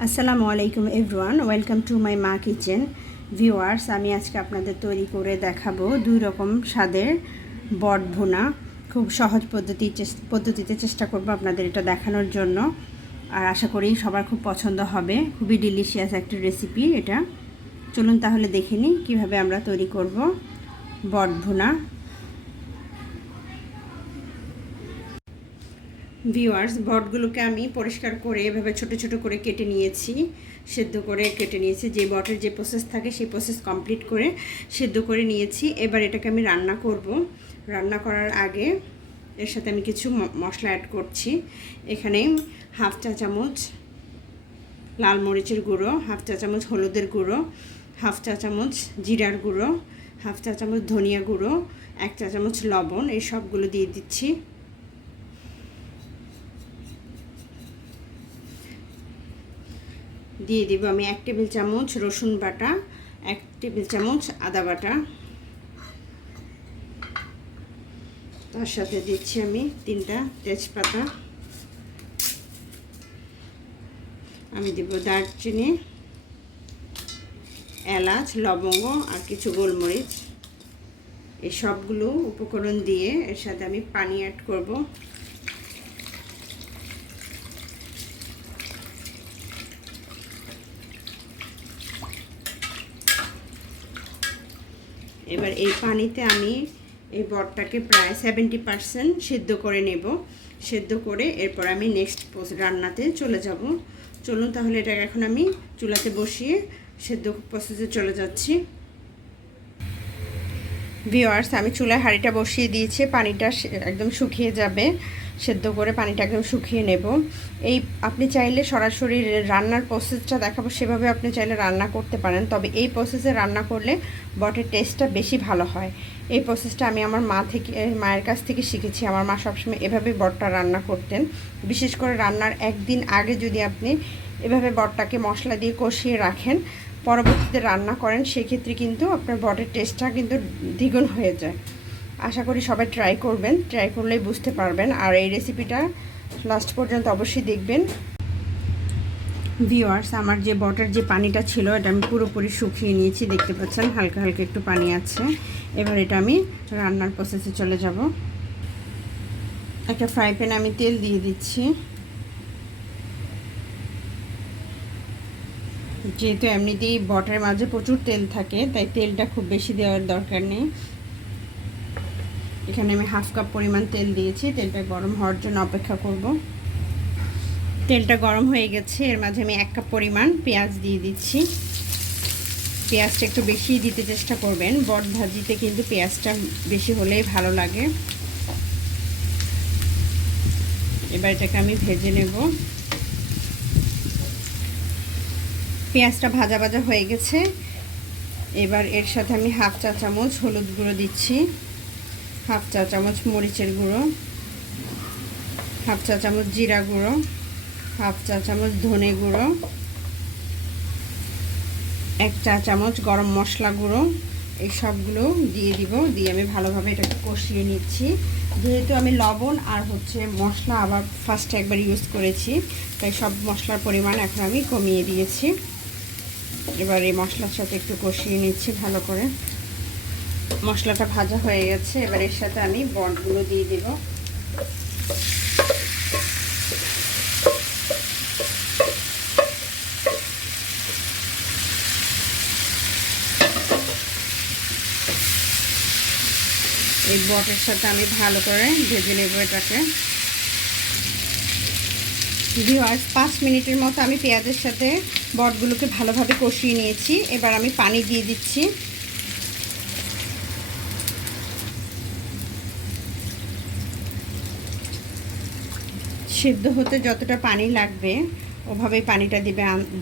আসসালামু আলাইকুম everyone, welcome to my মা কিচেন। ভিউয়ার্স, আমি আজকে আপনাদের তৈরি করে দেখাবো দুই রকম স্বাদের বট ভুনা। খুব সহজ পদ্ধতিতে চেষ্টা করব আপনাদের এটা দেখানোর জন্য, আর আশা করি সবার খুব পছন্দ হবে। খুবই ডিলিশিয়াস একটা রেসিপি এটা। চলুন তাহলে দেখে নিই কীভাবে আমরা তৈরি করব বট ভুনা। ভিউয়ার্স, বটগুলোকে আমি পরিষ্কার করে এভাবে ছোট ছোট করে কেটে নিয়েছি, সেদ্ধ করে কেটে নিয়েছি। যে বটের যে প্রসেস থাকে সেই প্রসেস কমপ্লিট করে সেদ্ধ করে নিয়েছি। এবার এটাকে আমি রান্না করব। রান্না করার আগে এর সাথে আমি কিছু মশলা অ্যাড করছি। এখানে হাফ চা চামচ লাল মরিচের গুঁড়ো, হাফ চা চামচ হলুদের গুঁড়ো, হাফ চা চামচ জিরার গুঁড়ো, হাফ চা চামচ ধনিয়া গুঁড়ো, 1 চা চামচ লবণ, এই সবগুলো দিয়ে দিচ্ছি। দিয়ে দিব আমি 1 টেবিল চামচ রসুন বাটা, 1 টেবিল চামচ আদা বাটা। তার সাথে দিচ্ছি আমি 3টা তেজপাতা। আমি দিব দারচিনি, এলাচ, লবঙ্গ আর কিছু গোলমরিচ। এই সবগুলো উপকরণ দিয়ে এর সাথে আমি পানি অ্যাড করব। এবার এই পানিতে আমি এই বটটাকে প্রায় 70% সিদ্ধ করে নেব। সিদ্ধ করে এরপর আমি নেক্সট রান্নাতে চলে যাব। চলুন তাহলে এটাকে এখন আমি চুলাতে বসিয়ে সিদ্ধ প্রসেসে চলে যাচ্ছি। ভিউয়ার্স, আমি চুলায় হাঁড়িটা বসিয়ে দিয়েছি। পানিটা একদম শুকিয়ে যাবে। সেদ্ধ করে পানিটা একদম শুকিয়ে নেব। এই আপনি চাইলে সরাসরি রান্নার প্রসেসটা দেখাবো, সেভাবে আপনি চাইলে রান্না করতে পারেন। তবে এই প্রসেসে রান্না করলে বটের টেস্টটা বেশি ভালো হয়। এই প্রসেসটা আমি আমার মায়ের কাছ থেকে শিখেছি। আমার মা সবসময় এভাবে বটটা রান্না করতেন। বিশেষ করে রান্নার একদিন আগে যদি আপনি এভাবে বটটাকে মশলা দিয়ে কষিয়ে রাখেন, পরবর্তীতে রান্না করেন, সেক্ষেত্রে কিন্তু আপনার বটের টেস্টটা কিন্তু দ্বিগুণ হয়ে যায়। আশা করি সবাই ট্রাই করবেন, ট্রাই করলেই বুঝতে পারবেন। আর এই রেসিপিটা লাস্ট পর্যন্ত অবশ্যই দেখবেন। ভিউয়ার্স, আমার যে বটের যে পানিটা ছিল এটা আমি পুরোপুরি শুকিয়ে নিয়েছি, দেখতে পাচ্ছেন হালকা হালকা একটু পানি আছে। এবার এটা আমি রান্নার প্রসেসে চলে যাব। একটা ফ্রাই প্যানে আমি তেল দিয়ে দিচ্ছি। যেহেতু এমনিতেই বটের মাঝে প্রচুর তেল থাকে, তাই তেলটা খুব বেশি দেওয়ার দরকার নেই। এখানে আমি হাফ কাপ পরিমাণ তেল দিয়েছি। তেলটা গরম হওয়ার জন্য অপেক্ষা করব। তেলটা গরম হয়ে গেছে। এর মাঝে আমি 1 কাপ পরিমাণ পেঁয়াজ দিয়ে দিচ্ছি। পেঁয়াজটা একটু বেশি দিতে চেষ্টা করবেন। বট ভাজিতে কিন্তু পেঁয়াজটা বেশি হলেই ভালো লাগে। এবার এটাকে আমি ভেজে নেব। পেঁয়াজটা ভাজা ভাজা হয়ে গেছে। এবার এর সাথে আমি হাফ চা চামচ হলুদ গুঁড়ো দিচ্ছি, হাফ চা চামচ মরিচের গুঁড়ো, হাফ চা চামচ জিরা গুঁড়ো, হাফ চা চামচ ধনে গুঁড়ো, 1 চা চামচ গরম মশলা গুঁড়ো। এই সবগুলো দিয়ে দিব। দিয়ে আমি ভালোভাবে এটাকে কষিয়ে নিচ্ছি। যেহেতু আমি লবণ আর মশলা আবার ফার্স্টে একবার ইউজ করেছি, তাই সব মশলার পরিমাণ এখন আমি কমিয়ে দিয়েছি। এবার এই মশলার সাথে একটু কষিয়ে নিচ্ছি ভালো করে। মশলাটা ভাজা হয়ে গেছে। এবার এর সাথে আমি বটগুলো দিয়ে দেব। এই বটের সাথে আমি ভালো করে ভেজে নেব এটাকে। ভিউয়ার্স, 5 মিনিটের মতো আমি পেঁয়াজের সাথে বটগুলোকে ভালোভাবে কষিয়ে নিয়েছি। এবার আমি পানি দিয়ে দিচ্ছি। সিদ্ধ হতে যতটা পানি লাগবে ওভাবেই পানিটা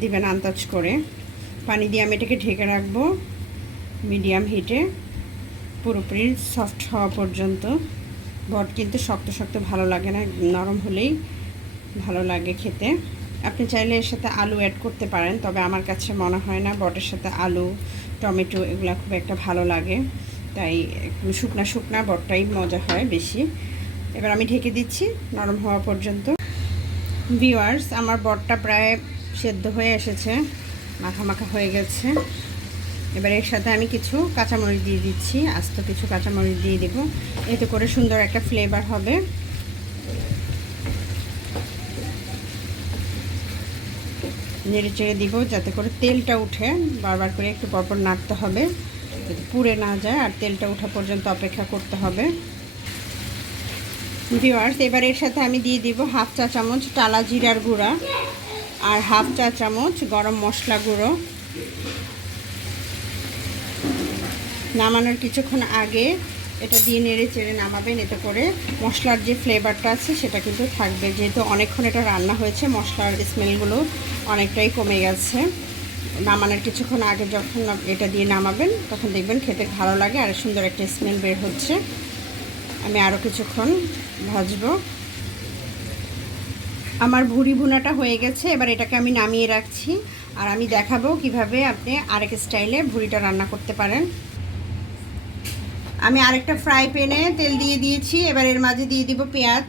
দিবেন আন্দাজ করে। পানি দিয়ে আমি এটাকে ঢেকে রাখবো মিডিয়াম হিটে, পুরোপুরি সফট হওয়া পর্যন্ত। বট কিন্তু শক্ত শক্ত ভালো লাগে না, নরম হলেই ভালো লাগে খেতে। আপনি চাইলে এর সাথে আলু অ্যাড করতে পারেন, তবে আমার কাছে মনে হয় না বটের সাথে আলু, টমেটো এগুলো খুব একটা ভালো লাগে। তাই শুকনা শুকনা বটটাই মজা হয় বেশি। এবার আমি ঢেকে দিচ্ছি নরম হওয়া পর্যন্ত। ভিউয়ার্স, আমার বটটা প্রায় সেদ্ধ হয়ে এসেছে, মাখা মাখা হয়ে গেছে। এবার এর সাথে আমি কিছু কাঁচামরিচ দিয়ে দিচ্ছি, আস্ত কিছু কাঁচামরিচ দিয়ে দেব, এতে করে সুন্দর একটা ফ্লেভার হবে। নেড়ে চেড়ে দিব যাতে করে তেলটা উঠে, বারবার করে একটু পরপর নাড়তে হবে যাতে পুড়ে না যায়, আর তেলটা ওঠা পর্যন্ত অপেক্ষা করতে হবে। ভিউয়ার্স, এবার এর সাথে আমি দিয়ে দিব হাফ চা চামচ টালা জিরার গুঁড়া আর হাফ চা চামচ গরম মশলা গুঁড়ো। নামানোর কিছুক্ষণ আগে এটা দিয়ে নেড়ে চেড়ে নামাবেন, এতে করে মশলার যে ফ্লেভারটা আছে সেটা কিন্তু থাকবে। যেহেতু অনেকক্ষণ এটা রান্না হয়েছে, মশলার স্মেলগুলো অনেকটাই কমে গেছে। নামানোর কিছুক্ষণ আগে যখন এটা দিয়ে নামাবেন তখন দেখবেন খেতে ভালো লাগে আর সুন্দর একটা স্মেল বের হচ্ছে। আমি আরও কিছুক্ষণ ভাজবো। আমার ভুড়ি ভুনাটা হয়ে গেছে, এবার এটাকে আমি নামিয়ে রাখছি, আর আমি দেখাবো কিভাবে আপনি আরেক স্টাইলে ভুড়িটা রান্না করতে পারেন। আমি আরেকটা ফ্রাই প্যানে তেল দিয়ে দিয়েছি, এবার এর মাঝে দিয়ে দিব পেঁয়াজ।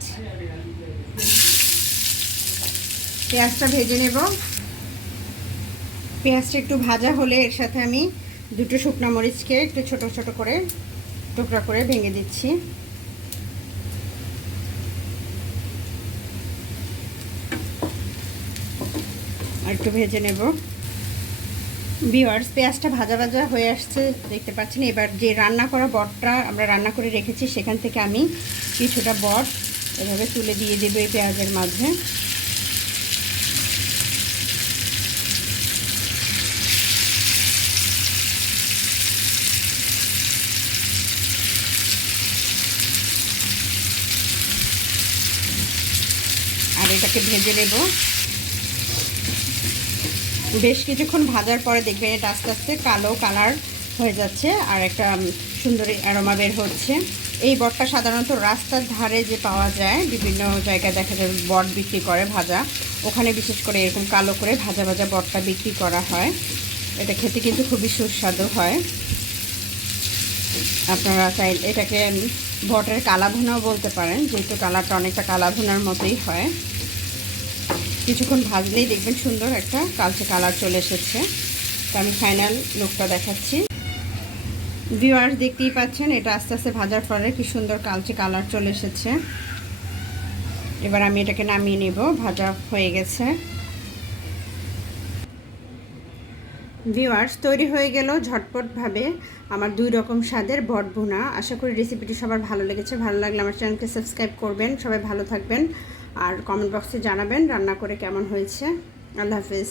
পেঁয়াজটা ভেজে নেব। পেঁয়াজটা একটু ভাজা হলে এর সাথে আমি দুটো শুকনো মরিচকে একটু ছোট ছোট করে টুকরা করে ভেঙে দিচ্ছি। আর একটু ভেজে নেব। ভিউয়ার্স, পেঁয়াজটা ভাজা ভাজা হয়ে আসছে দেখতে পাচ্ছেন। এবার যে রান্না করা বটটা আমরা রান্না করে রেখেছি সেখান থেকে আমি কিছুটা বট এভাবে তুলে দিয়ে দেবো এই পেঁয়াজের মাঝে। আর এটাকে ভেজে নেব। বেশ কিছুক্ষণ ভাজার পরে দেখবেন এটা আস্তে আস্তে কালো কালার হয়ে যাচ্ছে আর একটা সুন্দর অ্যারোমা বের হচ্ছে। এই বটটা সাধারণত রাস্তার ধারে যে পাওয়া যায়, বিভিন্ন জায়গায় দেখা যায় বট বিক্রি করে ভাজা, ওখানে বিশেষ করে এরকম কালো করে ভাজা ভাজা বটটা বিক্রি করা হয়। এটা খেতে কিন্তু খুবই সুস্বাদু হয়। আপনারা চাই এটাকে বটের কালা ভুনাও বলতে পারেন, যেহেতু কালারটা অনেকটা কালা ভুনার মতোই হয়। কিছুক্ষণ ভাজলেই দেখবেন সুন্দর একটা কালচে কালার চলে এসেছে। তো আমি ফাইনাল লুকটা দেখাচ্ছি। ভিউয়ার্স, দেখতেই পাচ্ছেন এটা আস্তে আস্তে ভাজার ফলে কি সুন্দর কালচে কালার চলে এসেছে। এবার আমি এটাকে নামিয়ে নেব, ভাজা হয়ে গেছে। ভিউয়ার্স, তৈরি হয়ে গেল ঝটপটভাবে আমার 2 রকম স্বাদের বট ভুনা। আশা করি রেসিপিটি সবার ভালো লেগেছে। ভালো লাগলে আমার চ্যানেলকে সাবস্ক্রাইব করবেন। সবাই ভালো থাকবেন আর কমেন্ট বক্সে জানাবেন রান্না করে কেমন হয়েছে। আল্লাহ হাফেজ।